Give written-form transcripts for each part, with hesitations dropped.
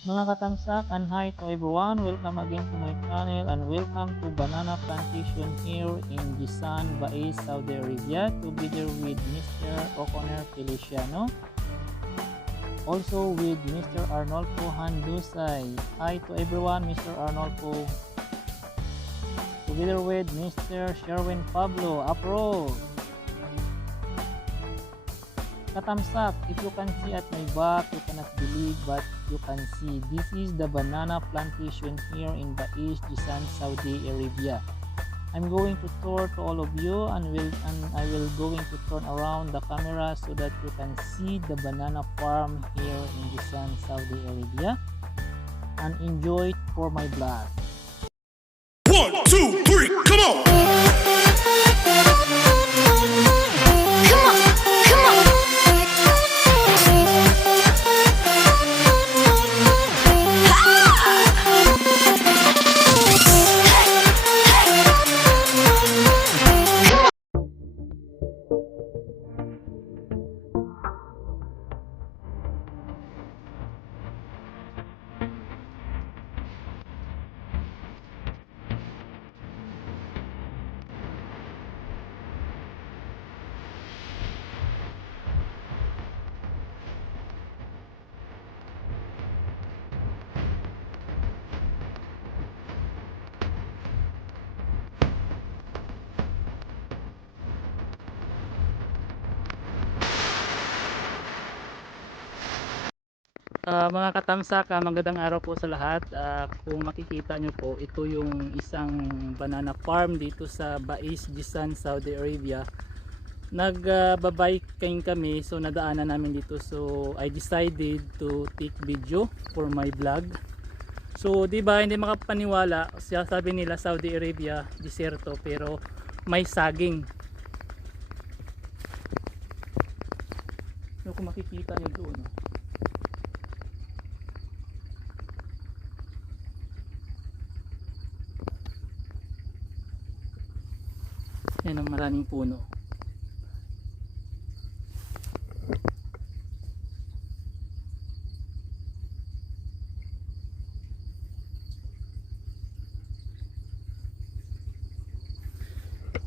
Mga katamsak, and hi to everyone. Welcome again to my channel and welcome to Banana Plantation here in Jisan, Bais, Saudi Arabia, together with Mr. O'Connor Feliciano. Also with Mr. Arnolfo Handusay. Hi to everyone, Mr. Arnolfo. Together with Mr. Sherwin Pablo Apro. Katamsak, if you can see at my back, you cannot believe but you can see. This is the banana plantation here in Bais, Jisan, Saudi Arabia. I'm going to tour to all of you and I will going to turn around the camera so that you can see the banana farm here in Jisan, Saudi Arabia, and enjoy for my vlog. 1, 2, 3, come on! Mga katamsak, magandang araw po sa lahat. Kung makikita nyo po, ito yung isang banana farm dito sa Bais, Jisan, Saudi Arabia. Nagbabiking kami, so nadaanan namin dito, so I decided to take video for my vlog. So di ba hindi makapaniwala, sabi nila Saudi Arabia diserto pero may saging. So kung makikita nyo doon, yan ang maraming puno.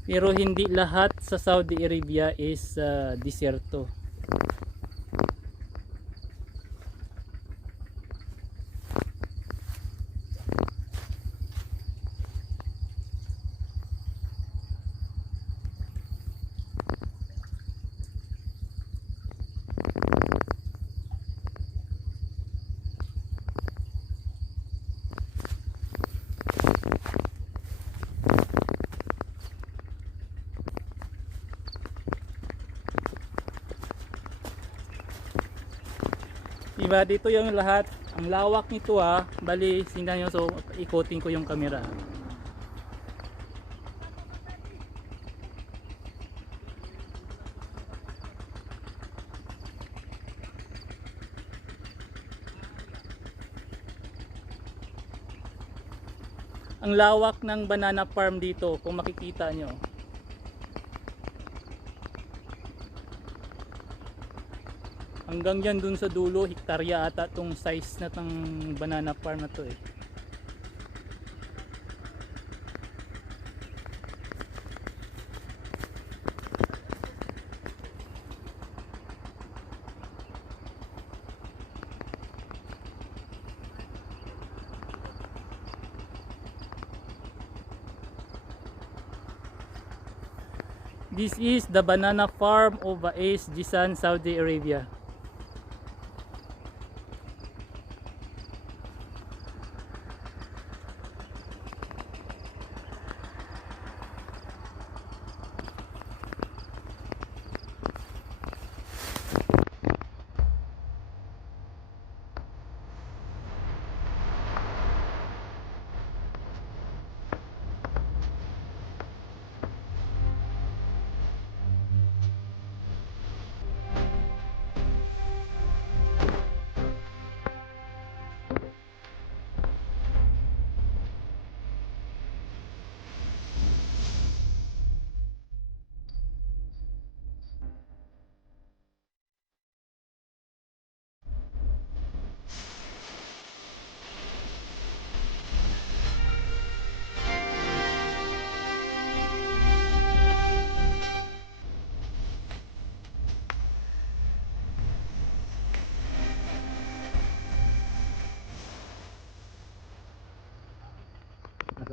Pero hindi lahat sa Saudi Arabia is diserto. Diba dito yung lahat, ang lawak nito bali singnan nyo, so ikotin ko yung camera. Ang lawak ng banana farm dito kung makikita nyo. Hanggang yan dun sa dulo, hektarya ata tong size na tong banana farm na to This is the banana farm of Bais, Jisan, Saudi Arabia.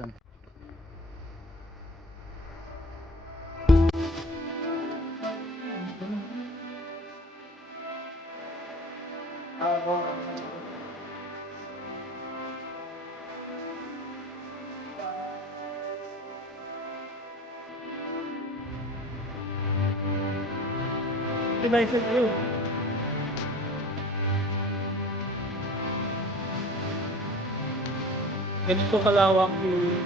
Done. Devices yun. Ganito kalawak yung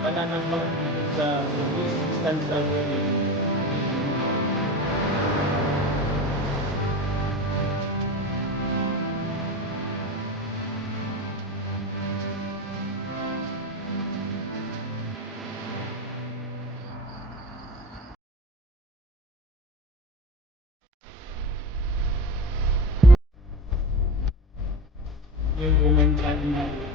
banana farm dito sa Eastern Saudi. Yung woman